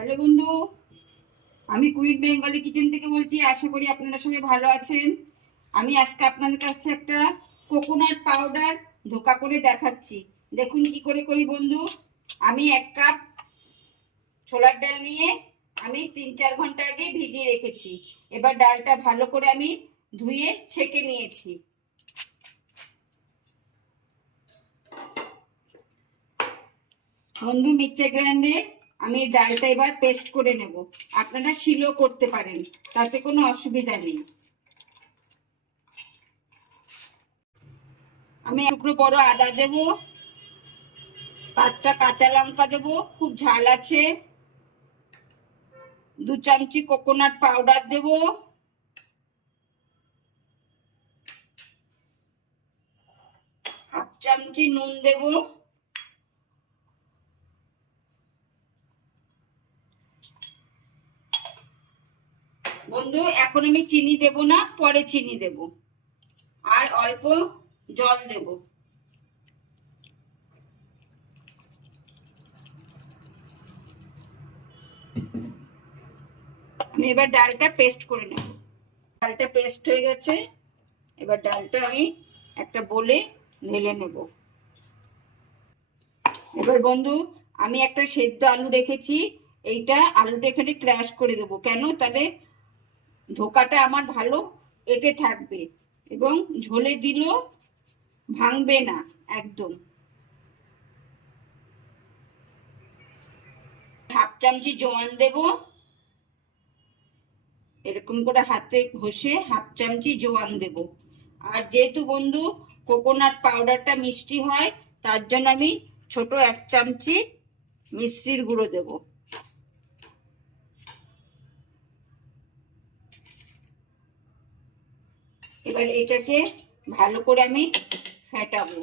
Hello বন্ধু, আমি quit Bengali kitchen থেকে বলছি, আশা করি আপনারা সবাই ভালো আছেন। আমি আজকে আপনাদের কাছে একটা কোকোনাট পাউডার ধোকা করে দেখাচ্ছি। দেখুন কি করে করি বন্ধু, আমি এক কাপ ছোলার ডাল নিয়ে আমি তিন চার ঘণ্টা আগে ভিজিয়ে রেখেছি। এবার ডালটা ভালো করে আমি ধুয়ে ছেঁকে নিয়েছি। বন্ধু মিক্সচার গ্রাইন্ডে আমি ডালটা এবার পেস্ট করে নেব। আপনারা শিলও করতে পারেন, তাতে কোনো অসুবিধা নেই। আমি এক টুকরো বড় আদা দেব, পাঁচটা কাঁচা লঙ্কা দেব, খুব ঝাল আছে। দু চামচি কোকোনাট পাউডার দেব। হাফ চামচি নুন দেবো। বন্ধু, এখন আমি চিনি দেব না, পরে চিনি দেব। আর অল্প জল দেব। আমি এবার ডালটা পেস্ট করে নেব। ডালটা পেস্ট হয়ে গেছে। এবার ডালটা আমি একটা বলে ঢেলে নেব। এবার বন্ধু, আমি একটা সেদ্ধ আলু রেখেছি। এইটা আলুটা এখানে ক্র্যাশ করে দেবো। কেন? তাহলে ধোকাটা আমার ভালো, এটে থাকবে এবং ঝোলে দিলেও ভাঙবে না একদম। হাফ চামচি জোয়ান দেব। এরকম করে হাতে ঘষে হাফ চামচি জোয়ান দেব। আর যেহেতু বন্ধু কোকোনাট পাউডারটা মিষ্টি হয়, তার জন্য আমি ছোট এক চামচি মিষ্টির গুঁড়ো দেবো। এবার এটাকে ভালো করে আমি ফেটাবো।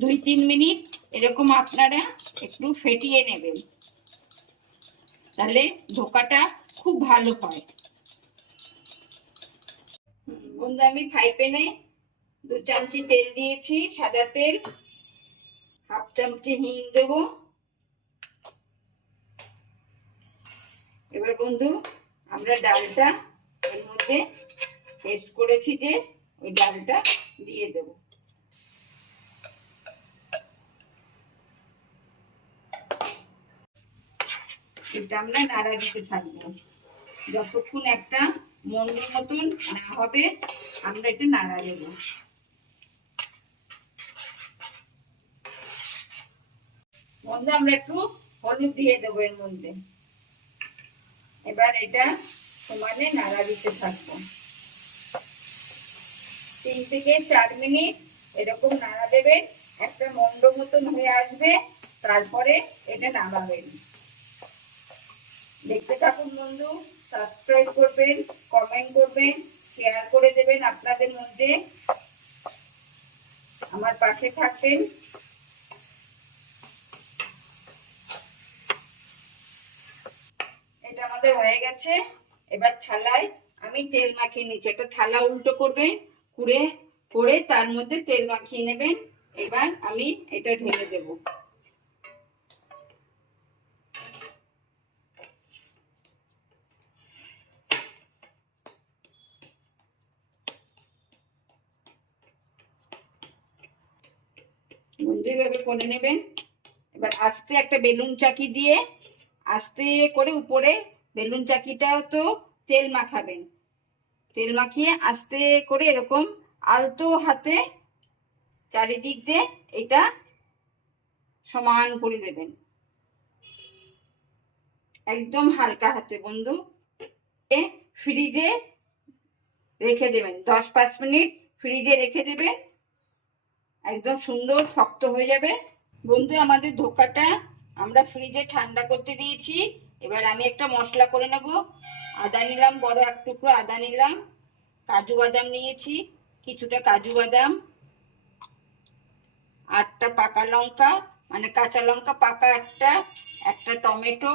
দুই তিন মিনিট এরকম আপনারা একটু ফেটিয়ে নেবেন। তাহলে ধোকাটা খুব ভালো হয়। বন্ধু আমি ফ্রাই প্যানে দু চামচি তেল দিয়েছি, সাদা তেল, হাফ চামচি হিং দেবো। এবার বন্ধু, আমরা ডালটা এর মধ্যে পেস্ট করেছি যে ওই ডালটা দিয়ে দেব। এটা আমরা নাড়া দিতে থাকব। যতক্ষণ একটা মন্দির মতন না হবে, আমরা এটা নাড়া দেব। বন্ধু, আমরা একটু হলুদ দিয়ে দেবো এর মধ্যে। এবার এটা সমানে নাড়া দিতে থাকব। তিন থেকে চার মিনিট এরকম নাড়া দেবেন একটা মন্ড মতন হয়ে আসবে, তারপরে এটা নামাবেন দেখতে থাকুন বন্ধু সাবস্ক্রাইব করবেন কমেন্ট করবেন শেয়ার করে দেবেন আপনাদের মধ্যে। আমার পাশে থাকবেন এটা আমাদের হয়ে গেছে। এবার থালায় আমি তেল মাখিয়ে নিচ্ছি। একটা থালা উল্টো করবেন কুড়ে করে তার মধ্যে তেল মাখিয়ে নেবেন। এবার আমি এটা ঢেলে দেব। এভাবে করে নেবেন। এবার আস্তে একটা বেলুন চাকি দিয়ে আস্তে করে উপরে বেলুন চাকিটাও তো তেল মাখাবেন। তেল মাখিয়ে আস্তে করে এরকম আলতো হাতে চারিদিক দিয়ে এটা সমান করে দেবেন। একদম হালকা হাতে বন্ধু। ফ্রিজে রেখে দেবেন। দশ পাঁচ মিনিট ফ্রিজে রেখে দেবেন। একদম সুন্দর শক্ত হয়ে যাবে। বন্ধু, আমাদের ধোকাটা আমরা ফ্রিজে ঠান্ডা করতে দিয়েছি। এবার আমি একটা মশলা করে নেব। আদা নিলাম, বড় এক টুকরো আদা নিলাম। কাজু বাদাম নিয়েছি, কিছুটা কাজু বাদাম, আটটা পাকা লঙ্কা মানে কাঁচা লঙ্কা পাকা একটা একটা টমেটো,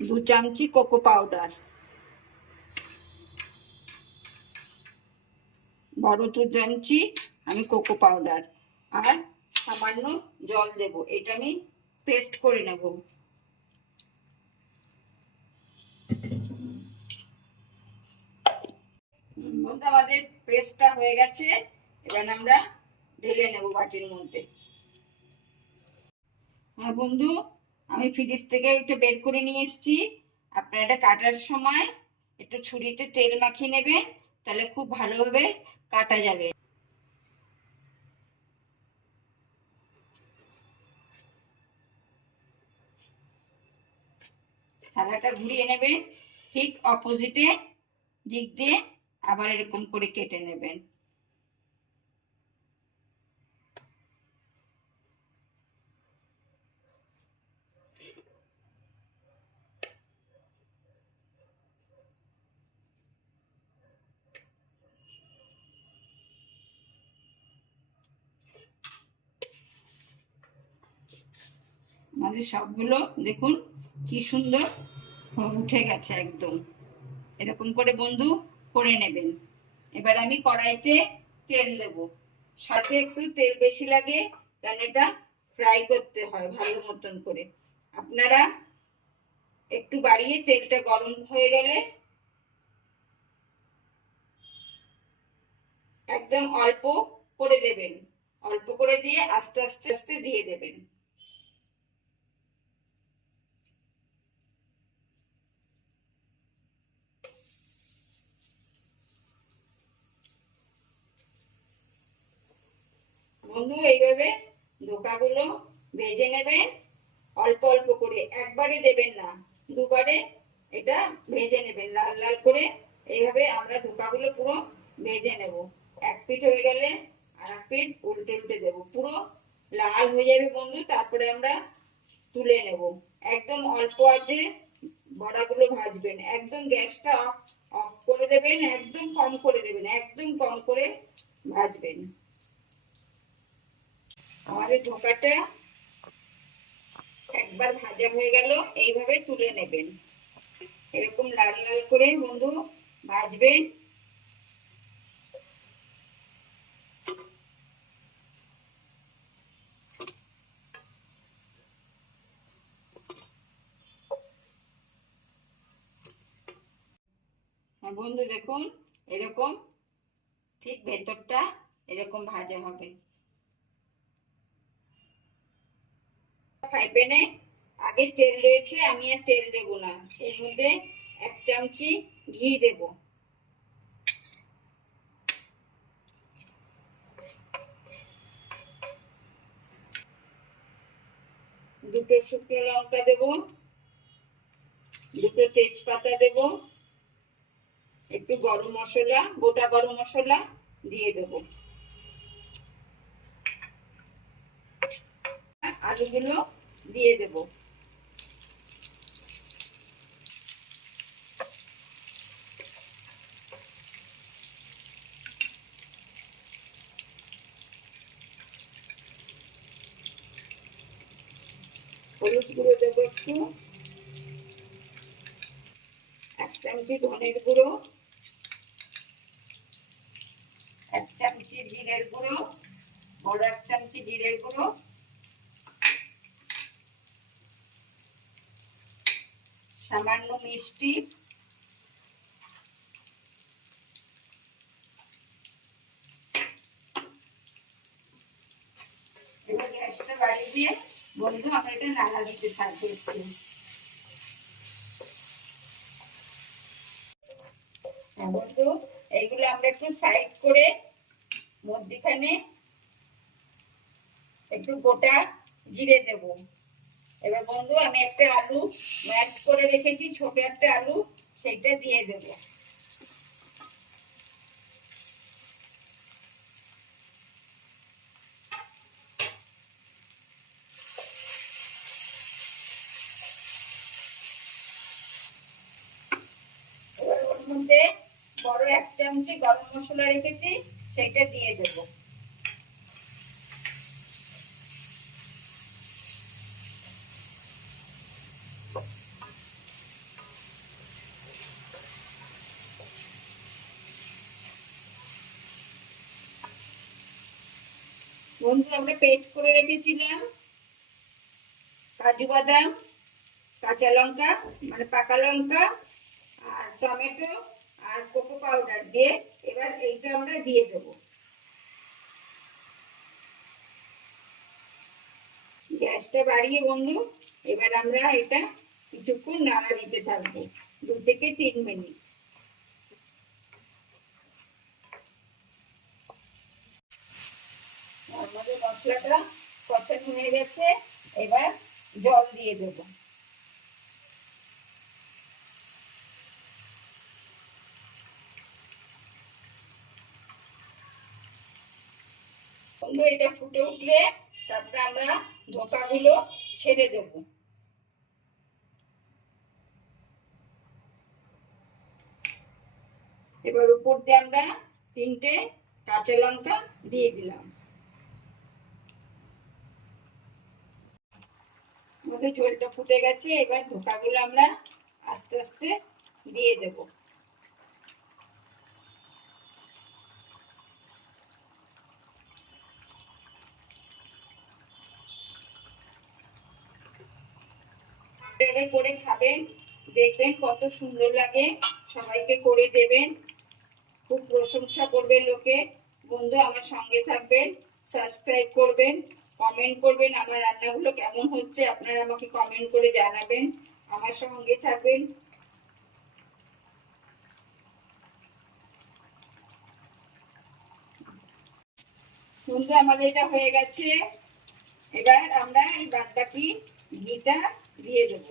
দু চামচি কোকো পাউডার। বড় দু চামচি আমি কোকো পাউডার। আর সামান্য জল দেব, এটা আমি পেস্ট করে নেব। বন্ধু আমাদের পেস্টটা হয়ে গেছে, এবার আমরা ঢেলে নেব বাটির মধ্যে। হ্যাঁ বন্ধু, আমি ফ্রিজ থেকে এটা বের করে নিয়ে এসেছি। আপনারা এটা কাটার সময় একটু ছুরিতে তেল মাখিয়ে নেবেন, তাহলে খুব ভালোভাবে কাটা যাবে। থালাটা ঘুরিয়ে নেবেন। ঠিক অপোজিটে দিক দিয়ে আবার এরকম করে কেটে নেবেন। আমাদের সবগুলো দেখুন কি সুন্দর উঠে গেছে একদম। এরকম করে বন্ধু করে নেবেন। এবার আমি কড়াইতে তেল দেব। সাথে একটু তেল বেশি লাগে, কারণ এটা ফ্রাই করতে হয় ভালো মতন করে। আপনারা একটু বাড়িয়ে তেলটা গরম হয়ে গেলে একদম অল্প করে দেবেন। অল্প করে দিয়ে আস্তে আস্তে আস্তে দিয়ে দেবেন। বন্ধু, এইভাবে ধোকাগুলো ভেজে নেবেন, অল্প অল্প করে একবারে দেবেন না, দুবারে এটা ভেজে নেবেন, লাল লাল করে, এইভাবে আমরা ধোকাগুলো পুরো ভেজে নেব। এক পিঠ হয়ে গেলে আর এক পিঠ উল্টে উল্টে দেব, পুরো লাল হয়ে যাবে বন্ধু, তারপরে আমরা তুলে নেব। একদম অল্প আছে বড়াগুলো ভাজবেন, একদম গ্যাসটা অফ করে দেবেন, একদম কম করে দেবেন, একদম কম করে ভাজবেন। আমাদের ধোকাটা একবার ভাজা হয়ে গেল, এইভাবে তুলে নেবেন। এরকম লাল লাল করে বন্ধু ভাজবেন। হ্যাঁ বন্ধু দেখুন, এরকম ঠিক ভেতরটা এরকম ভাজা হবে। ফ্রাই প্যানে আগে তেল রয়েছে, আমি আর তেল দেব না। এর মধ্যে এক চামচি ঘি দেব। দুটো শুকনো লঙ্কা দেব। দুটো তেজপাতা দেব। একটু গরম মশলা, গোটা গরম মশলা দিয়ে দেবো। আলুগুলো দিয়ে দেব। হলুদ গুঁড়ো দেবো এক চামচি ধনের গুঁড়ো। জিরের গুঁড়ো। বড় এক চামচি জিরের গুঁড়ো। সামান্য মিষ্টি। গ্যাসটা দিয়ে বন্ধু আমরা এটা নাড়া দিতে থাকব হ্যাঁ বন্ধু, এইগুলো আমরা একটু সাইড করে মধ্যখানে একটু গোটা জিরে দেবো। এবার বন্ধু, আমি একটা আলু ম্যাশ করে রেখেছি, ছোট একটা আলু সেটা দিয়ে দেব। মধ্যে বড় এক চামচি গরম মশলা রেখেছি সেটা দিয়ে দেবো। বন্ধু, আমরা পেস্ট করে রেখেছিলাম। কাজু বাদাম, কাঁচা লঙ্কা মানে পাকা লঙ্কা, আর টমেটো আর কোকো পাউডার দিয়ে এবার এইটা আমরা দিয়ে দেবো। গ্যাসটা বাড়িয়ে বন্ধু, এবার আমরা এটা কিছুক্ষণ নাড়া দিতে থাকব, দু থেকে তিন মিনিট আমাদের মশলাটা কষানো হয়ে গেছে, এবার জল দিয়ে দেবো। এটা ফুটে উঠলে তারপরে আমরা ধোকাগুলো ছেড়ে দেব। এবার উপর দিয়ে আমরা তিনটে কাঁচা লঙ্কা দিয়ে দিলাম। আমাদের ঝোলটা ফুটে গেছে, এবার ধোকাগুলো আমরা আস্তে আস্তে দিয়ে দেবো। করে খাবেন, দেখবেন কত সুন্দর লাগে, সবাইকে করে দেবেন। খুব প্রশংসা করবে লোকে। বন্ধু, আমার সঙ্গে থাকবেন, সাবস্ক্রাইব করবেন। কমেন্ট করবেন, আমার রান্নাগুলো কেমন হচ্ছে, আপনারা আমাকে কমেন্ট করে জানাবেন, আমার সঙ্গে থাকবেন। বন্ধু আমাদের এটা হয়ে গেছে। এবার আমরা এই বাদ বাকি ঘিটা দিয়ে দেব।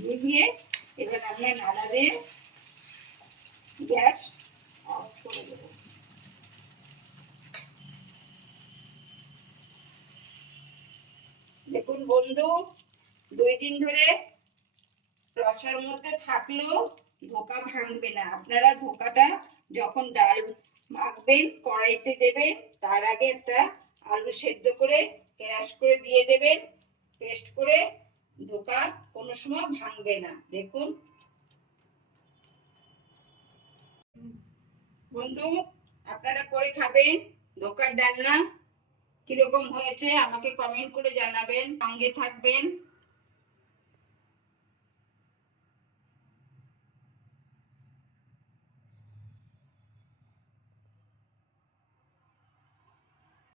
ঘি দিয়ে এবার আমরা নাড়া দিয়ে গ্যাস অফ করে দেবো দেখুন বন্ধু দুই দিন ধরে রসার মধ্যে থাকলেও ধোকা ভাঙবে না। আপনারা ধোকাটা যখন ডাল মাখবেন, কড়াইতে দেবেন, তার আগে একটা আলু সেদ্ধ করে ক্যাশ করে দিয়ে দেবেন, পেস্ট করে ধোকা কোনো সময় ভাঙবে না। দেখুন। বন্ধু, আপনারা করে খাবেন ধোকার ডালনা। কীরকম হয়েছে আমাকে কমেন্ট করে জানাবেন সঙ্গে থাকবেন।